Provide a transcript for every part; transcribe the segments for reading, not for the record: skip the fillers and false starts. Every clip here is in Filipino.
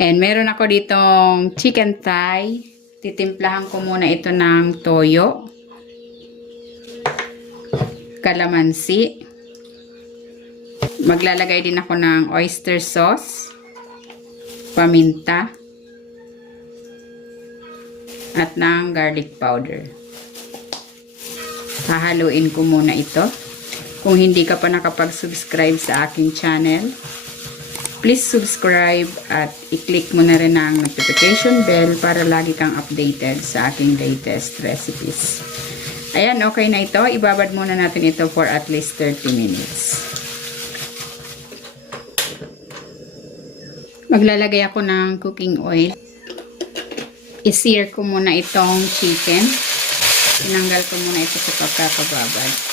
And meron ako ditong chicken thigh. Titimplahan ko muna ito ng toyo, kalamansi. Maglalagay din ako ng oyster sauce, paminta, at ng garlic powder. Hahaluin ko muna ito. Kung hindi ka pa nakapag-subscribe sa aking channel, please subscribe at i-click mo na rin ang notification bell para lagi kang updated sa aking latest recipes. Ayan, okay na ito. Ibabad muna natin ito for at least 30 minutes. Maglalagay ako ng cooking oil. I-sear ko muna itong chicken. Tinanggal ko muna ito sa pagkakababad.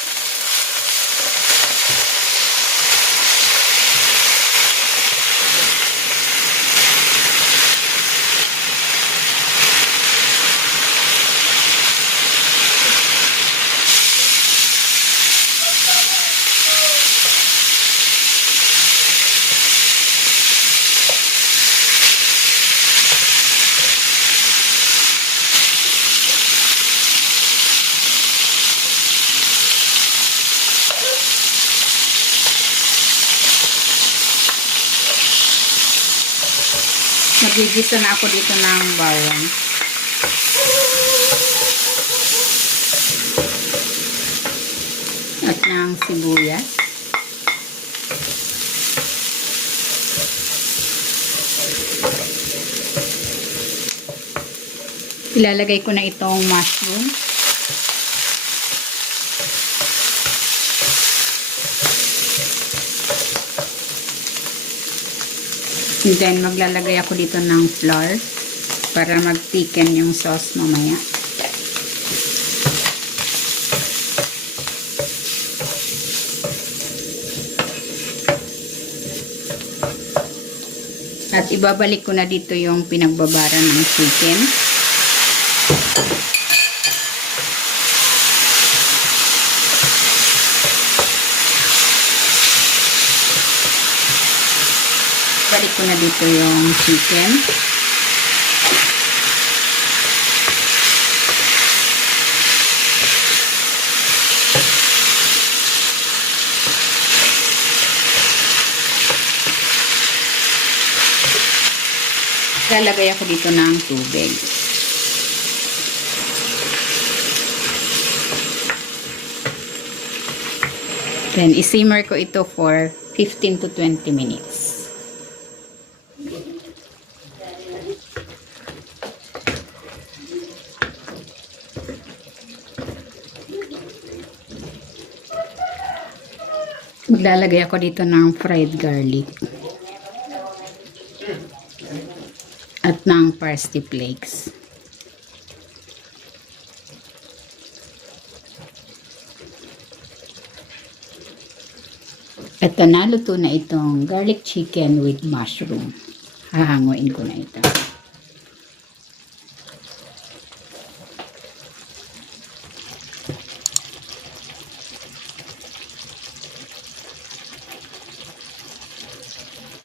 Nagigisa na ako dito ng bawang. At ng sibuyas. Ilalagay ko na itong mushroom. And then, maglalagay ako dito ng flour para mag-thicken yung sauce mamaya. At ibabalik ko na dito yung pinagbabaran ng chicken. Balik ko na dito yung chicken. Lalagay ako dito ng tubig. Then, isimmer ko ito for 15 to 20 minutes. Maglalagay ako dito ng fried garlic at ng parsley flakes. At naluto na itong garlic chicken with mushroom. Hahanguin ko na ito.